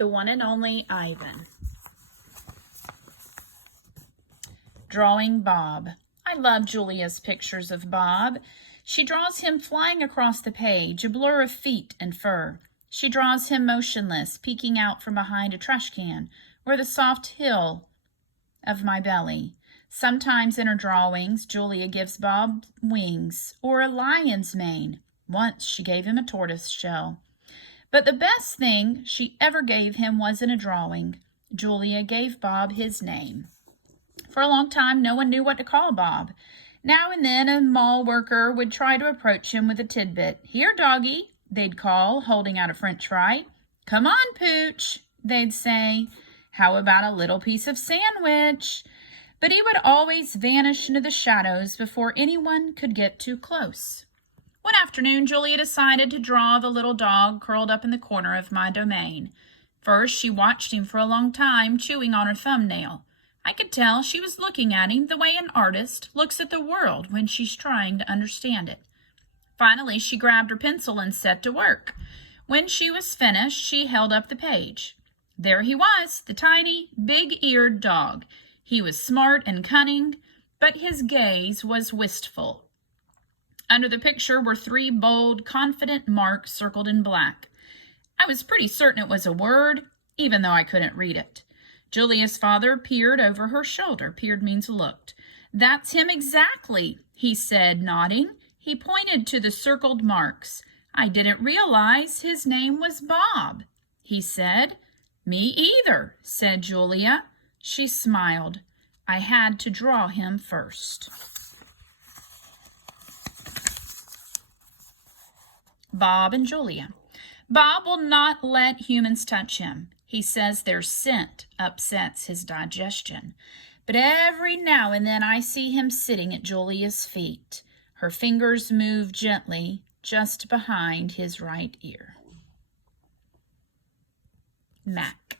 The one and only Ivan. Drawing Bob. I love Julia's pictures of Bob. She draws him flying across the page, a blur of feet and fur. She draws him motionless, peeking out from behind a trash can, or the soft hill of my belly. Sometimes in her drawings, Julia gives Bob wings or a lion's mane. Once she gave him a tortoise shell. But the best thing she ever gave him wasn't a drawing. Julia gave Bob his name. For a long time, no one knew what to call Bob. Now and then, a mall worker would try to approach him with a tidbit. "Here, doggy," they'd call, holding out a French fry. "Come on, Pooch," they'd say. "How about a little piece of sandwich?" But he would always vanish into the shadows before anyone could get too close. One afternoon, Julia decided to draw the little dog curled up in the corner of my domain. First, she watched him for a long time, chewing on her thumbnail. I could tell she was looking at him the way an artist looks at the world when she's trying to understand it. Finally, she grabbed her pencil and set to work. When she was finished, she held up the page. There he was, the tiny, big-eared dog. He was smart and cunning, but his gaze was wistful. Under the picture were 3 bold, confident marks circled in black. I was pretty certain it was a word, even though I couldn't read it. Julia's father peered over her shoulder. Peered means looked. "That's him exactly," he said, nodding. He pointed to the circled marks. "I didn't realize his name was Bob," he said. "Me either," said Julia. She smiled. "I had to draw him first." Bob and Julia. Bob will not let humans touch him. He says their scent upsets his digestion. But every now and then I see him sitting at Julia's feet. Her fingers move gently just behind his right ear. Mac.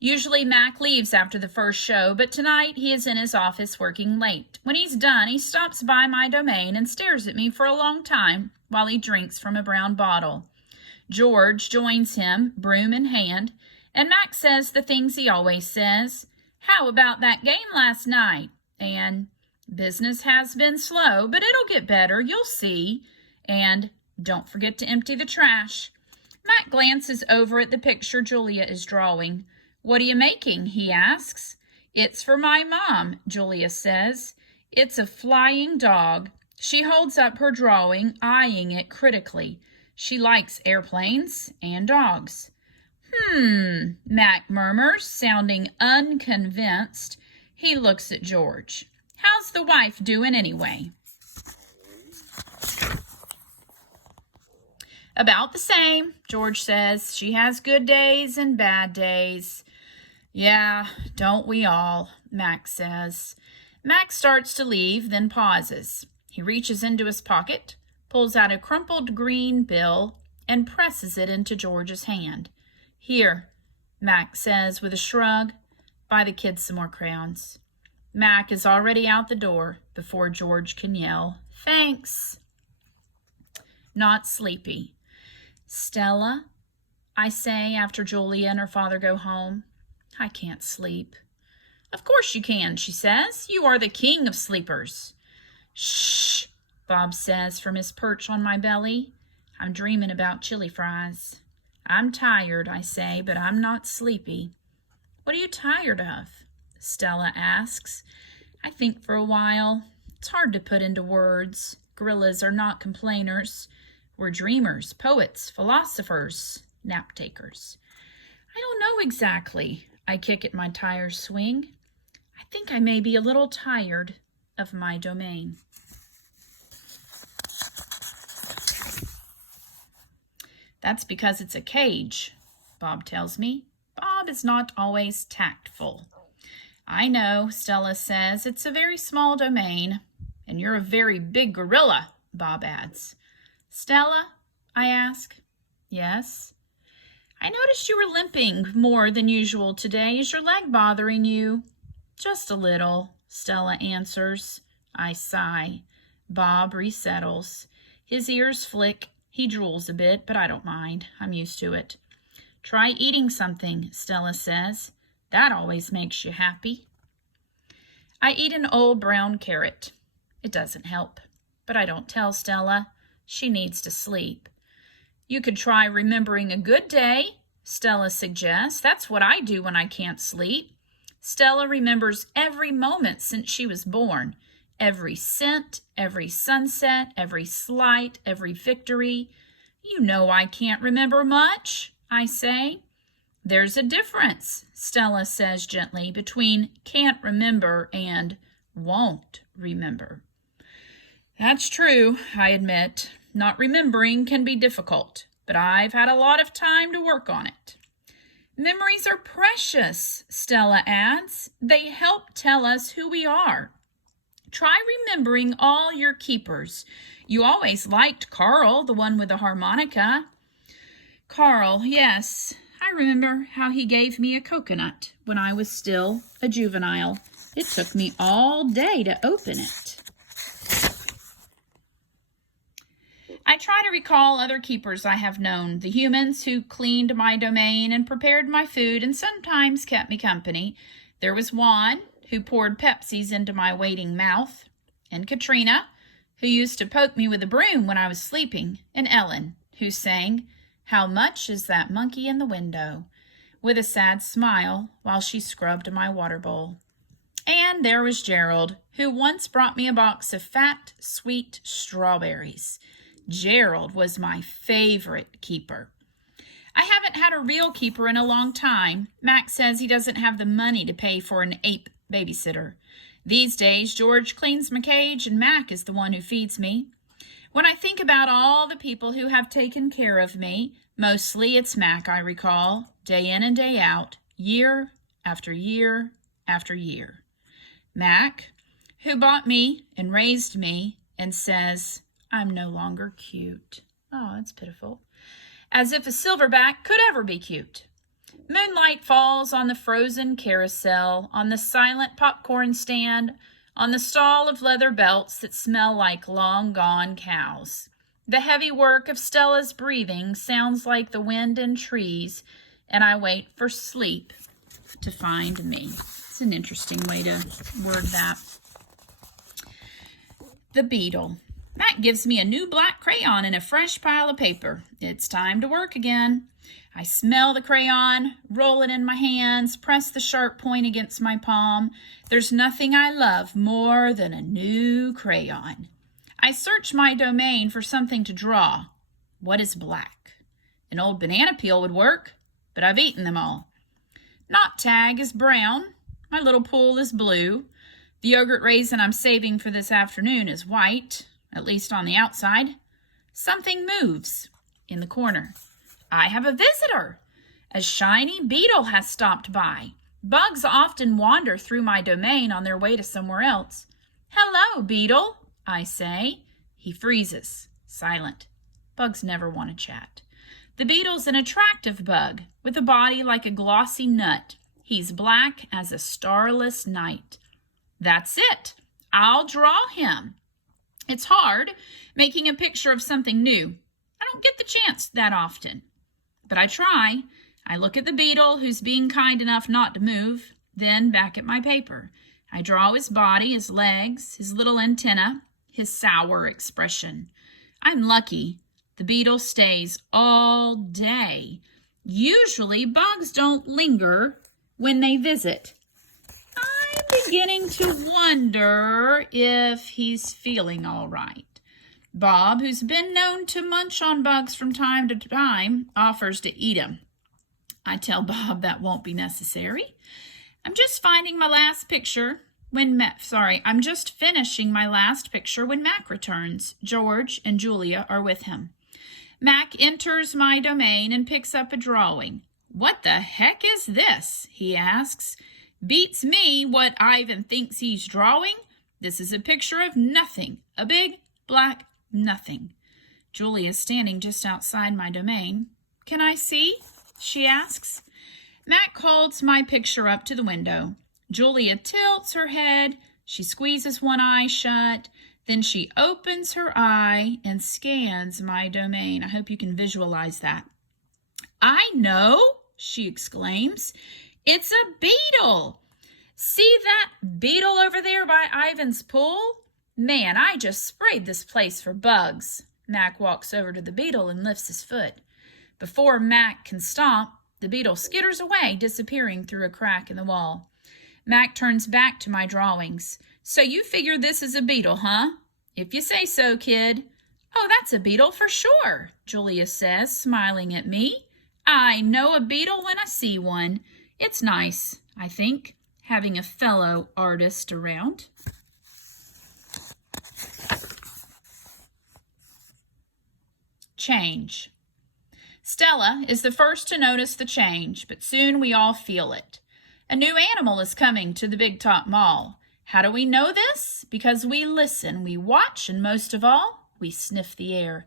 Usually Mac leaves after the first show, but tonight he is in his office working late. When he's done, he stops by my domain and stares at me for a long time while he drinks from a brown bottle. George joins him, broom in hand, and Mac says the things he always says. "How about that game last night?" And "Business has been slow, but it'll get better, you'll see." And "Don't forget to empty the trash." Mac glances over at the picture Julia is drawing. "What are you making?" he asks. "It's for my mom," Julia says. "It's a flying dog." She holds up her drawing, eyeing it critically. She likes airplanes and dogs. Mac murmurs, sounding unconvinced. He looks at George. "How's the wife doing anyway?" "About the same," George says. "She has good days and bad days." "Yeah, don't we all?" Mac says. Mac starts to leave, then pauses. He reaches into his pocket, pulls out a crumpled green bill, and presses it into George's hand. "Here," Mac says with a shrug. "Buy the kids some more crayons." Mac is already out the door before George can yell, "Thanks." Not sleepy. "Stella," I say after Julia and her father go home, "I can't sleep." "Of course you can," she says. "You are the king of sleepers." "Shh," Bob says from his perch on my belly. "I'm dreaming about chili fries." "I'm tired," I say, "but I'm not sleepy." "What are you tired of?" Stella asks. I think for a while. It's hard to put into words. Gorillas are not complainers. We're dreamers, poets, philosophers, nap takers. "I don't know exactly." I kick at my tire swing. "I think I may be a little tired of my domain." "That's because it's a cage," Bob tells me. Bob is not always tactful. "I know," Stella says. "It's a very small domain." "And you're a very big gorilla," Bob adds. "Stella," I ask. "Yes?" "I noticed you were limping more than usual today. Is your leg bothering you?" "Just a little," Stella answers. I sigh. Bob resettles. His ears flick. He drools a bit, but I don't mind. I'm used to it. Try eating something, Stella says. That always makes you happy. I eat an old brown carrot. It doesn't help, but I don't tell Stella. She needs to sleep. You could try remembering a good day, Stella suggests. That's what I do when I can't sleep. Stella remembers every moment since she was born. Every scent, every sunset, every slight, every victory. You know I can't remember much, I say. There's a difference, Stella says gently, between can't remember and won't remember. That's true, I admit. Not remembering can be difficult, but I've had a lot of time to work on it. Memories are precious, Stella adds. They help tell us who we are. Try remembering all your keepers. You always liked Carl, the one with the harmonica. Carl, yes. I remember how he gave me a coconut when I was still a juvenile. It took me all day to open it. I try to recall other keepers I have known, the humans who cleaned my domain and prepared my food and sometimes kept me company. There was Juan, who poured Pepsis into my waiting mouth, and Katrina, who used to poke me with a broom when I was sleeping, and Ellen, who sang, "How much is that monkey in the window?" with a sad smile while she scrubbed my water bowl. And there was Gerald, who once brought me a box of fat, sweet strawberries. Gerald was my favorite keeper. I haven't had a real keeper in a long time. Max says he doesn't have the money to pay for an ape babysitter. These days, George cleans my cage and Mac is the one who feeds me. When I think about all the people who have taken care of me, mostly it's Mac I recall, day in and day out, year after year after year. Mac, who bought me and raised me and says, "I'm no longer cute." Oh, that's pitiful. As if a silverback could ever be cute. Moonlight falls on the frozen carousel, on the silent popcorn stand, on the stall of leather belts that smell like long-gone cows. The heavy work of Stella's breathing sounds like the wind in trees, and I wait for sleep to find me. It's an interesting way to word that. The beetle. Matt gives me a new black crayon and a fresh pile of paper. It's time to work again. I smell the crayon, roll it in my hands, press the sharp point against my palm. There's nothing I love more than a new crayon. I search my domain for something to draw. What is black? An old banana peel would work, but I've eaten them all. Knot tag is brown. My little pool is blue. The yogurt raisin I'm saving for this afternoon is white, at least on the outside. Something moves in the corner. I have a visitor. A shiny beetle has stopped by. Bugs often wander through my domain on their way to somewhere else. "Hello, beetle," I say. He freezes, silent. Bugs never want to chat. The beetle's an attractive bug with a body like a glossy nut. He's black as a starless night. That's it. I'll draw him. It's hard making a picture of something new. I don't get the chance that often. But I try. I look at the beetle, who's being kind enough not to move, then back at my paper. I draw his body, his legs, his little antenna, his sour expression. I'm lucky. The beetle stays all day. Usually bugs don't linger when they visit. I'm beginning to wonder if he's feeling all right. Bob, who's been known to munch on bugs from time to time, offers to eat them. I tell Bob that won't be necessary. I'm just finishing my last picture when Mac returns. George and Julia are with him. Mac enters my domain and picks up a drawing. "What the heck is this?" he asks. "Beats me what Ivan thinks he's drawing. This is a picture of nothing, a big black nothing." Julia's standing just outside my domain. "Can I see?" she asks. Mac holds my picture up to the window. Julia tilts her head. She squeezes one eye shut. Then she opens her eye and scans my domain. I hope you can visualize that. I know, she exclaims. It's a beetle. See that beetle over there by Ivan's pool? Man, I just sprayed this place for bugs. Mac walks over to the beetle and lifts his foot. Before Mac can stomp, the beetle skitters away, disappearing through a crack in the wall. Mac turns back to my drawings. So you figure this is a beetle, huh? If you say so, kid. Oh, that's a beetle for sure, Julius says, smiling at me. I know a beetle when I see one. It's nice, I think, having a fellow artist around. Change. Stella is the first to notice the change, but soon we all feel it. A new animal is coming to the Big Top Mall. How do we know this? Because we listen, we watch, and most of all, we sniff the air.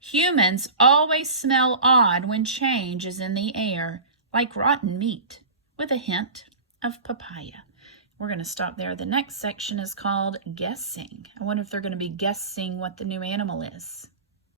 Humans always smell odd when change is in the air, like rotten meat, with a hint of papaya. We're going to stop there. The next section is called guessing. I wonder if they're going to be guessing what the new animal is.